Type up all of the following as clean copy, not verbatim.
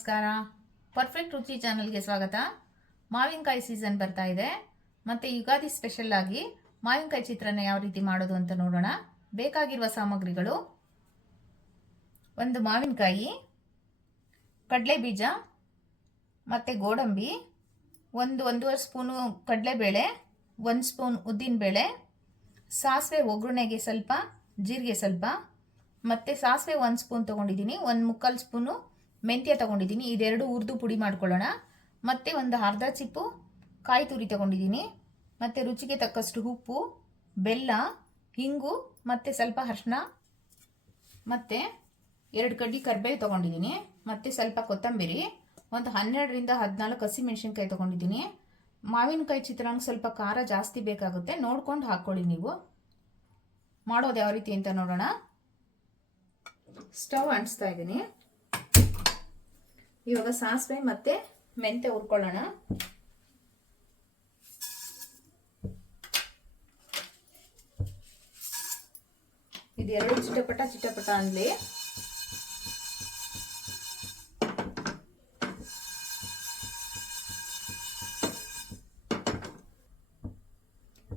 ನಮಸ್ಕಾರ. ಪರ್ಫೆಕ್ಟ್ ರುಚಿ ಚಾನಲ್ಗೆ ಸ್ವಾಗತ. ಮಾವಿನಕಾಯಿ ಸೀಸನ್ ಬರ್ತಾ ಇದೆ. ಮತ್ತು ಯುಗಾದಿ ಸ್ಪೆಷಲ್ ಆಗಿ ಮಾವಿನಕಾಯಿ ಚಿತ್ರಾನ್ನ ಯಾವ ರೀತಿ ಮಾಡೋದು ಅಂತ ನೋಡೋಣ. ಬೇಕಾಗಿರುವ ಸಾಮಗ್ರಿಗಳು: ಒಂದು ಮಾವಿನಕಾಯಿ, ಕಡಲೆ ಬೀಜ ಮತ್ತು ಗೋಡಂಬಿ, ಒಂದೂವರೆ ಸ್ಪೂನು ಕಡಲೆಬೇಳೆ, 1 ಸ್ಪೂನ್ ಉದ್ದಿನಬೇಳೆ, ಸಾಸಿವೆ ಒಗ್ಗರಣೆಗೆ ಸ್ವಲ್ಪ, ಜೀರಿಗೆ ಸ್ವಲ್ಪ, ಮತ್ತು ಸಾಸಿವೆ 1 ಸ್ಪೂನ್ ತೊಗೊಂಡಿದ್ದೀನಿ. 1/4 ಸ್ಪೂನು ಮೆಂತ್ಯ ತೊಗೊಂಡಿದ್ದೀನಿ. ಇದೆರಡು ಹುರಿದು ಪುಡಿ ಮಾಡ್ಕೊಳ್ಳೋಣ. ಮತ್ತು ಒಂದು ಅರ್ಧ ಚಿಪ್ಪು ಕಾಯಿ ತುರಿ ತೊಗೊಂಡಿದ್ದೀನಿ. ಮತ್ತು ರುಚಿಗೆ ತಕ್ಕಷ್ಟು ಉಪ್ಪು, ಬೆಲ್ಲ, ಹಿಂಗು ಮತ್ತು ಸ್ವಲ್ಪ ಅರಿಶಿನ, ಮತ್ತು 2 ಕಡ್ಡಿ ಕರಿಬೇವು ತೊಗೊಂಡಿದ್ದೀನಿ. ಮತ್ತು ಸ್ವಲ್ಪ ಕೊತ್ತಂಬರಿ, ಒಂದು 12ರಿಂದ 14 ಹಸಿಮೆಣಸಿನ್ಕಾಯಿ ತೊಗೊಂಡಿದ್ದೀನಿ. ಮಾವಿನಕಾಯಿ ಚಿತ್ರಾನ್ನ ಸ್ವಲ್ಪ ಖಾರ ಜಾಸ್ತಿ ಬೇಕಾಗುತ್ತೆ, ನೋಡ್ಕೊಂಡು ಹಾಕ್ಕೊಳ್ಳಿ. ನೀವು ಮಾಡೋದು ಯಾವ ರೀತಿ ಅಂತ ನೋಡೋಣ. ಸ್ಟವ್ ಅಂಟಿಸ್ತಾ ಇದ್ದೀನಿ. ಇವಾಗ ಸಾಸಿವೆ ಮತ್ತು ಮೆಂತ್ಯ ಹುರ್ಕೊಳ್ಳೋಣ. ಇದೆರಡು ಚಿಟಪಟ ಅಂದ್ಲಿ.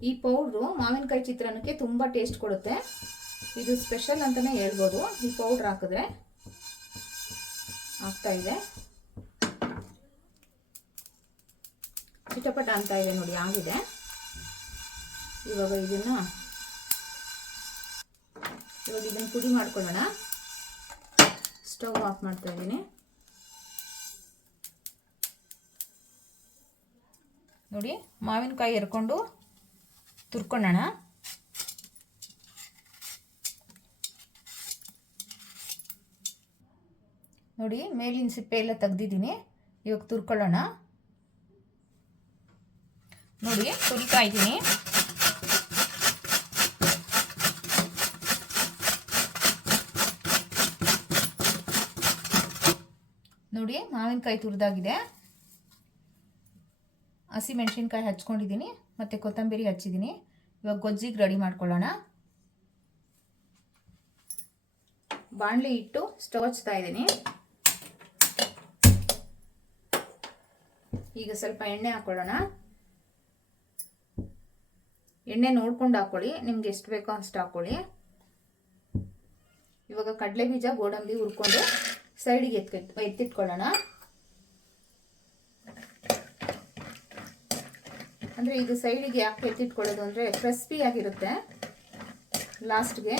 ಈ ಪೌಡ್ರು ಮಾವಿನಕಾಯಿ ಚಿತ್ರಾನ್ನಕ್ಕೆ ತುಂಬಾ ಟೇಸ್ಟ್ ಕೊಡುತ್ತೆ. ಇದು ಸ್ಪೆಷಲ್ ಅಂತಾನೆ ಹೇಳ್ಬೋದು. ಈ ಪೌಡ್ರ್ ಹಾಕಿದ್ರೆ ಆಗ್ತಾ ಇದೆ, ಚಿಟಪಟ ಅಂತ ಇದೆ ನೋಡಿ, ಆಗಿದೆ. ಇವಾಗ ಇದನ್ನು ಪುಡಿ ಮಾಡ್ಕೊಳ್ಳೋಣ. ಸ್ಟವ್ ಆಫ್ ಮಾಡ್ತಾ ಇದ್ದೀನಿ. ನೋಡಿ, ಮಾವಿನಕಾಯಿ ಎರ್ಕೊಂಡು ತುರ್ಕೊಳ್ಳೋಣ. ನೋಡಿ, ಮೇಲಿನ ಸಿಪ್ಪೆ ಎಲ್ಲ ತೆಗ್ದಿದ್ದೀನಿ. ಇವಾಗ ತುರ್ಕೊಳ್ಳೋಣ. ನೋಡಿ, ತುರಿತಾ ಇದ್ದೀನಿ. ನೋಡಿ, ಮಾವಿನಕಾಯಿ ತುರಿದಾಗಿದೆ. ಹಸಿ ಮೆಣಸಿನ್ಕಾಯಿ ಹಚ್ಕೊಂಡಿದ್ದೀನಿ ಮತ್ತು ಕೊತ್ತಂಬರಿ ಹಚ್ಚಿದ್ದೀನಿ. ಇವಾಗ ಗೊಜ್ಜಿಗೆ ರೆಡಿ ಮಾಡ್ಕೊಳ್ಳೋಣ. ಬಾಣಲಿ ಇಟ್ಟು ಸ್ಟವ್ ಹಚ್ತಾ ಇದ್ದೀನಿ. ಈಗ ಸ್ವಲ್ಪ ಎಣ್ಣೆ ಹಾಕೊಳ್ಳೋಣ. ಎಣ್ಣೆ ನೋಡ್ಕೊಂಡು ಹಾಕೊಳ್ಳಿ, ನಿಮ್ಗೆ ಎಷ್ಟು ಬೇಕೋ ಅಷ್ಟು ಹಾಕೊಳ್ಳಿ. ಇವಾಗ ಕಡಲೆ ಬೀಜ, ಗೋಡಂಬಿ ಹುರ್ಕೊಂಡು ಸೈಡಿಗೆ ಎತ್ತಿಟ್ಕೊಳ್ಳೋಣ. ಅಂದರೆ ಇದು ಸೈಡಿಗೆ ಯಾಕೆ ಎತ್ತಿಟ್ಕೊಳ್ಳೋದು ಅಂದರೆ ಕ್ರಿಸ್ಪಿ ಆಗಿರುತ್ತೆ ಲಾಸ್ಟ್ಗೆ.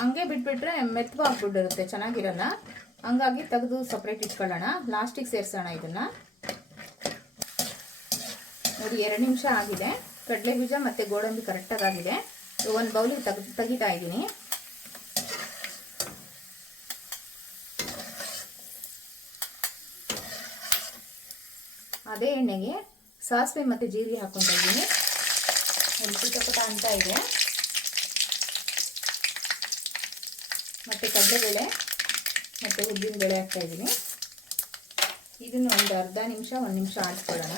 ಹಂಗೆ ಬಿಟ್ಬಿಟ್ರೆ ಮೆತ್ತಗಾಗ್ಬಿಟ್ಟಿರುತ್ತೆ, ಚೆನ್ನಾಗಿರಲ್ಲ. ಹಂಗಾಗಿ ತೆಗೆದು ಸಪ್ರೇಟ್ ಇಟ್ಕೊಳ್ಳೋಣ. ಲಾಸ್ಟಿಗೆ ಸೇರಿಸೋಣ ಇದನ್ನು. ನೋಡಿ, 2 ನಿಮಿಷ ಆಗಿದೆ. ಕಡಲೆ ಬೀಜ ಮತ್ತು ಗೋಡಂಬಿ ಕರೆಕ್ಟಾಗಿ ಆಗಿದೆ. ಒಂದು ಬೌಲಿಗೆ ತೆಗಿತಾ ಇದ್ದೀನಿ. ಅದೇ ಎಣ್ಣೆಗೆ ಸಾಸಿವೆ ಮತ್ತು ಜೀರಿಗೆ ಹಾಕ್ಕೊತಾ ಇದ್ದೀನಿ. ಒಂದು ಚಿಟಪಟ ಅಂತ ಇದೆ. ಮತ್ತು ಕಡಲೆಬೇಳೆ ಮತ್ತು ಉದ್ದಿನಬೇಳೆ ಹಾಕ್ತಾ ಇದ್ದೀನಿ. ಇದನ್ನು ಒಂದು ಅರ್ಧ ನಿಮಿಷ, 1 ನಿಮಿಷ ಆಡಿಸ್ಕೊಳ್ಳೋಣ.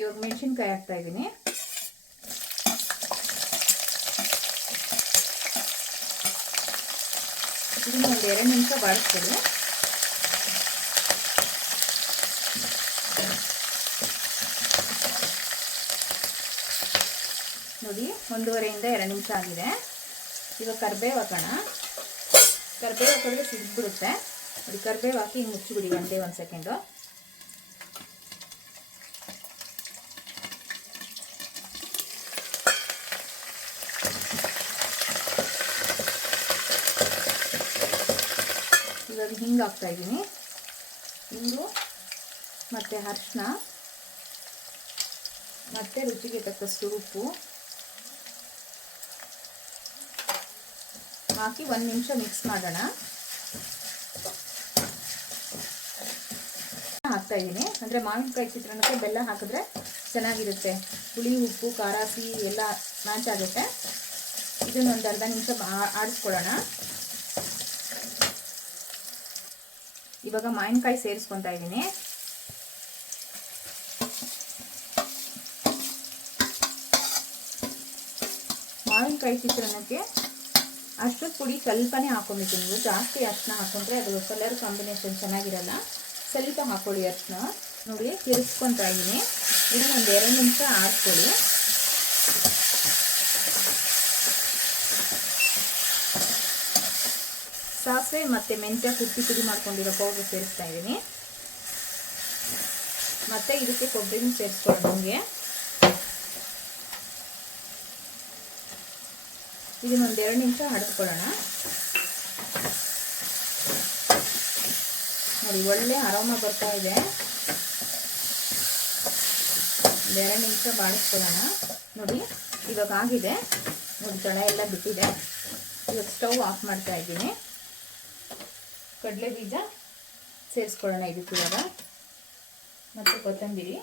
ಇವಾಗ ಮೆಣಸಿನ್ಕಾಯಿ ಹಾಕ್ತಾ ಇದ್ದೀನಿ. ಇದನ್ನು ಒಂದು 2 ನಿಮಿಷ ಬಾಡಿಸ್ಕೊಳ್ಳಿ. ನೋಡಿ, 1.5ರಿಂದ 2 ನಿಮಿಷ ಆಗಿದೆ. ಇವಾಗ ಕರಿಬೇವು ಹಾಕೋಣ. ಕರಿಬೇವು ಹಾಕಿದ್ರೆ ಸಿಡ್ಬಿಡುತ್ತೆ. ನೋಡಿ, ಕರಿಬೇವು ಹಾಕಿ ಹಿಂಗೆ ಮುಚ್ಚಿಬಿಡಿ 1 ಸೆಕೆಂಡು. ಇವಾಗ ಹಿಂಗೆ ಹಾಕ್ತಾ ಇದ್ದೀನಿ. ಹಿಂಗು ಮತ್ತು ಅರಿಶಿನ ಮತ್ತು ರುಚಿಗೆ ತಕ್ಕಷ್ಟು ಉಪ್ಪು ಹಾಕಿ 1 ನಿಮಿಷ ಮಿಕ್ಸ್ ಮಾಡೋಣ. ಹಾಕ್ತಾ ಇದ್ದೀನಿ. ಅಂದರೆ ಮಾವಿನಕಾಯಿ ಚಿತ್ರಾನ್ನಕ್ಕೆ ಬೆಲ್ಲ ಹಾಕಿದ್ರೆ ಚೆನ್ನಾಗಿರುತ್ತೆ. ಹುಳಿ, ಉಪ್ಪು, ಖಾರ, ಸಿಹಿ ಎಲ್ಲ ಮ್ಯಾಚ್ ಆಗುತ್ತೆ. ಇದನ್ನೊಂದು ಅರ್ಧ ನಿಮಿಷ ಆಡಿಸ್ಕೊಳ್ಳೋಣ. ಇವಾಗ ಮಾವಿನಕಾಯಿ ಸೇರಿಸ್ಕೊತಾ ಇದ್ದೀನಿ. ಮಾವಿನಕಾಯಿ ಚಿತ್ರಾನ್ನಕ್ಕೆ ಅರಿಶಿನ ಪುಡಿ ಸ್ವಲ್ಪನೇ ಹಾಕೊಂಡಿದ್ದೀನಿ. ನೀವು ಜಾಸ್ತಿ ಅರಿಶಿನ ಹಾಕೊಂಡ್ರೆ ಅದು ಕಲರ್ ಕಾಂಬಿನೇಷನ್ ಚೆನ್ನಾಗಿರಲ್ಲ. ಸ್ವಲ್ಪ ಹಾಕೊಳ್ಳಿ ಅರಿಶಿನ. ನೋಡಿ ತಿರುಗಿಸ್ಕೊತಾ ಇದ್ದೀನಿ. ಇದನ್ನು ಒಂದು 2 ನಿಮಿಷ ಆರಿಸ್ಕೊಳ್ಳಿ. ಸಾಸಿವೆ ಮತ್ತು ಮೆಂತ್ಯ ಕುಟ್ಟಿ ಪುಡಿ ಮಾಡ್ಕೊಂಡಿರೋ ಪೌಡರ್ ಸೇರಿಸ್ತಾ ಇದ್ದೀನಿ. ಮತ್ತು ಇದಕ್ಕೆ ಕೊಬ್ಬರಿನೂ ಸೇರಿಸ್ಕೊಳ್ಳೋಣ. ನಮಗೆ ಇದನ್ನೊಂದು 2 ನಿಮಿಷ ಹಡಿಸ್ಕೊಳ್ಳೋಣ. ನೋಡಿ ಒಳ್ಳೆ ಅರೋಮ ಬರ್ತಾ ಇದೆ. 2 ನಿಮಿಷ ಬಾಡಿಸ್ಕೊಳ್ಳೋಣ. ನೋಡಿ ಇವಾಗ ಆಗಿದೆ. ನೋಡಿ ತಳ ಎಲ್ಲ ಬಿಟ್ಟಿದೆ. ಇವಾಗ ಸ್ಟವ್ ಆಫ್ ಮಾಡ್ತಾ ಇದ್ದೀನಿ. ಕಡಲೆ ಬೀಜ ಸೇರಿಸ್ಕೊಳ್ಳೋಣ ಇದಕ್ಕೆ ಇವಾಗ. ಮತ್ತು ಕೊತ್ತಂಬರಿ,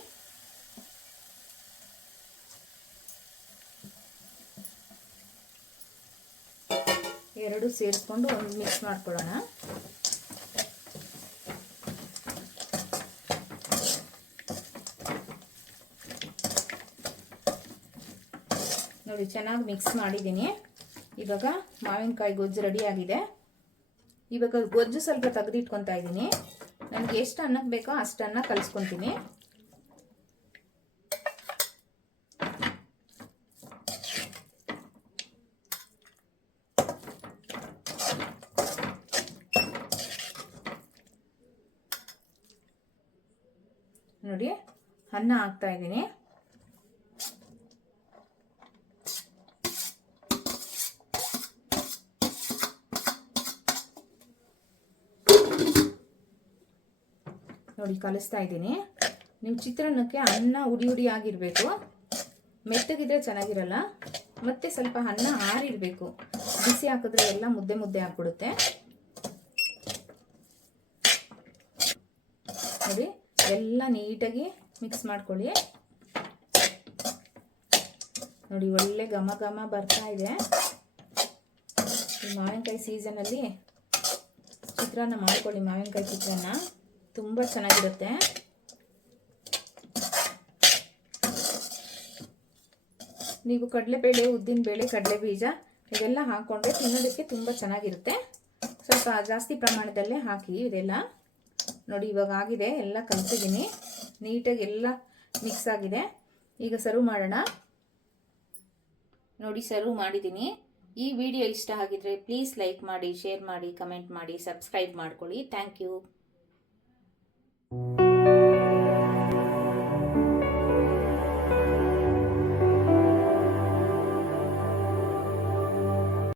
ಎರಡು ಸೇರಿಸ್ಕೊಂಡು ಒಂದು ಮಿಕ್ಸ್ ಮಾಡ್ಕೊಳ್ಳೋಣ. ನೋಡಿ ಚೆನ್ನಾಗಿ ಮಿಕ್ಸ್ ಮಾಡಿದ್ದೀನಿ. ಇವಾಗ ಮಾವಿನಕಾಯಿ ಗೊಜ್ಜು ರೆಡಿ ಆಗಿದೆ. ಇವಾಗ ಗೊಜ್ಜು ಸ್ವಲ್ಪ ತೆಗೆದಿಟ್ಕೊತಾ ಇದ್ದೀನಿ. ನನಗೆ ಎಷ್ಟು ಅನ್ನಕ್ಕೆ ಬೇಕೋ ಅಷ್ಟು ಅನ್ನ ಕಲಿಸ್ಕೊತೀನಿ. ನೋಡಿ ಅನ್ನ ಹಾಕ್ತಾ ಇದ್ದೀನಿ. ನೋಡಿ ಕಲಿಸ್ತಾ ಇದ್ದೀನಿ. ನೀವು ಚಿತ್ರಾನ್ನಕ್ಕೆ ಅನ್ನ ಉಡಿ ಉಡಿ ಆಗಿರಬೇಕು. ಮೆತ್ತಗಿದ್ರೆ ಚೆನ್ನಾಗಿರಲ್ಲ. ಮತ್ತೆ ಸ್ವಲ್ಪ ಅನ್ನ ಆರಿರಬೇಕು. ಬಿಸಿ ಹಾಕಿದ್ರೆ ಎಲ್ಲ ಮುದ್ದೆ ಮುದ್ದೆ ಆಗ್ಬಿಡುತ್ತೆ. ನೋಡಿ ಎಲ್ಲ ನೀಟಾಗಿ ಮಿಕ್ಸ್ ಮಾಡ್ಕೊಳ್ಳಿ. ನೋಡಿ ಒಳ್ಳೆ ಘಮ ಘಮ ಬರ್ತಾ ಇದೆ. ಈ ಮಾವಿನಕಾಯಿ ಸೀಸನಲ್ಲಿ ಚಿತ್ರಾನ್ನ ಮಾಡ್ಕೊಳ್ಳಿ. ಮಾವಿನಕಾಯಿ ಚಿತ್ರಾನ್ನ ತುಂಬ ಚೆನ್ನಾಗಿರುತ್ತೆ. ನೀವು ಕಡಲೆಬೇಳೆ, ಉದ್ದಿನಬೇಳೆ, ಕಡಲೆಬೀಜ ಇದೆಲ್ಲ ಹಾಕ್ಕೊಂಡ್ರೆ ತಿನ್ನೋದಕ್ಕೆ ತುಂಬ ಚೆನ್ನಾಗಿರುತ್ತೆ. ಸ್ವಲ್ಪ ಜಾಸ್ತಿ ಪ್ರಮಾಣದಲ್ಲೇ ಹಾಕಿ ಇದೆಲ್ಲ. ನೋಡಿ ಇವಾಗ ಆಗಿದೆ. ಎಲ್ಲ ಕಲಿಸಿದ್ದೀನಿ. ನೀಟಾಗಿ ಎಲ್ಲ ಮಿಕ್ಸ್ ಆಗಿದೆ. ಈಗ ಸರ್ವ್ ಮಾಡೋಣ. ನೋಡಿ ಸರ್ವ್ ಮಾಡಿದ್ದೀನಿ. ಈ ವಿಡಿಯೋ ಇಷ್ಟ ಆಗಿದ್ರೆ ಪ್ಲೀಸ್ ಲೈಕ್ ಮಾಡಿ, ಶೇರ್ ಮಾಡಿ, ಕಮೆಂಟ್ ಮಾಡಿ, ಸಬ್ಸ್ಕ್ರೈಬ್ ಮಾಡ್ಕೊಳ್ಳಿ. Thank you.